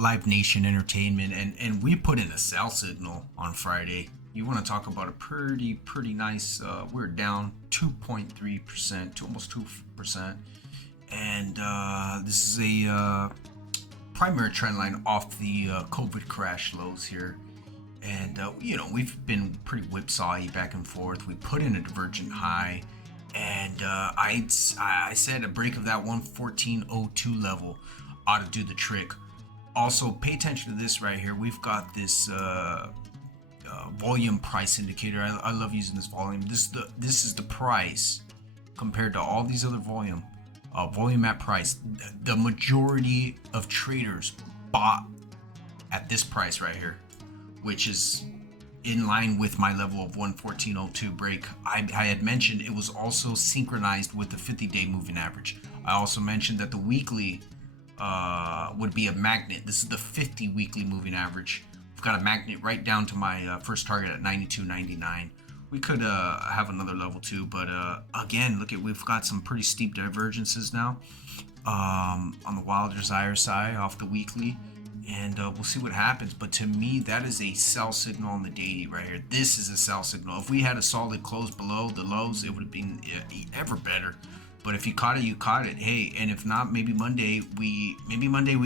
Live Nation Entertainment, and we put in a sell signal on Friday. You want to talk about a pretty nice? We're down 2.3% to almost 2%, and this is a primary trend line off the COVID crash lows here. And we've been pretty whipsawy back and forth. We put in a divergent high, and I said a break of that 114.02 level ought to do the trick. Also, pay attention to this right here. We've got this volume price indicator. I love using this volume. This is the price compared to all these other volume at price. The majority of traders bought at this price right here, which is in line with my level of 114.02 break. I had mentioned it was also synchronized with the 50-day moving average. I also mentioned that the weekly would be a magnet. This is the 50 weekly moving average. We've got a magnet right down to my first target at 92.99. We could have another level too, but again, we've got some pretty steep divergences now on the wild desire side off the weekly, and we'll see what happens. But to me, that is a sell signal on the daily right here. This is a sell signal. If we had a solid close below the lows, it would have been ever better. But if you caught it, you caught it. Hey, and if not, maybe Monday we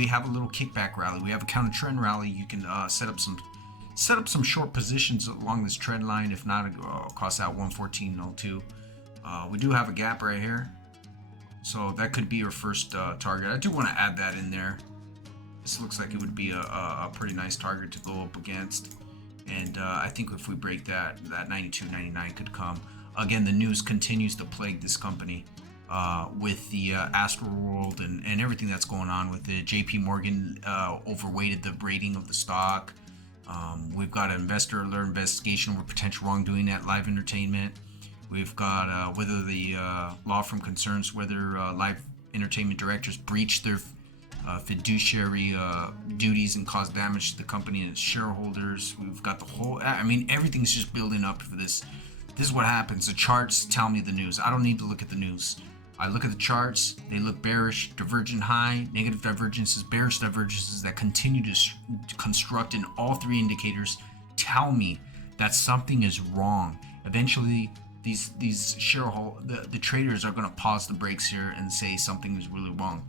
have a little kickback rally. We have a counter trend rally. You can set up some short positions along this trend line. If not, across that 114.02. We do have a gap right here, so that could be your first target. I do want to add that in there. This looks like it would be a pretty nice target to go up against, and I think if we break that 92.99 could come. Again, the news continues to plague this company. With the Astroworld and everything that's going on with it. JP Morgan overweighted the rating of the stock. We've got an investor alert investigation over potential wrongdoing at LYV Entertainment. We've got whether the law firm concerns whether LYV Entertainment directors breached their fiduciary duties and caused damage to the company and its shareholders. We've got the whole, everything's just building up for this. This is what happens. The charts tell me the news. I don't need to look at the news. I look at the charts, they look bearish, divergent high, negative divergences, bearish divergences that continue to construct in all three indicators tell me that something is wrong. Eventually, these shareholders, the traders are going to pause the brakes here and say something is really wrong.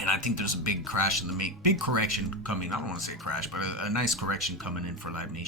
And I think there's a big crash big correction coming. I don't want to say crash, but a nice correction coming in for Live Nation.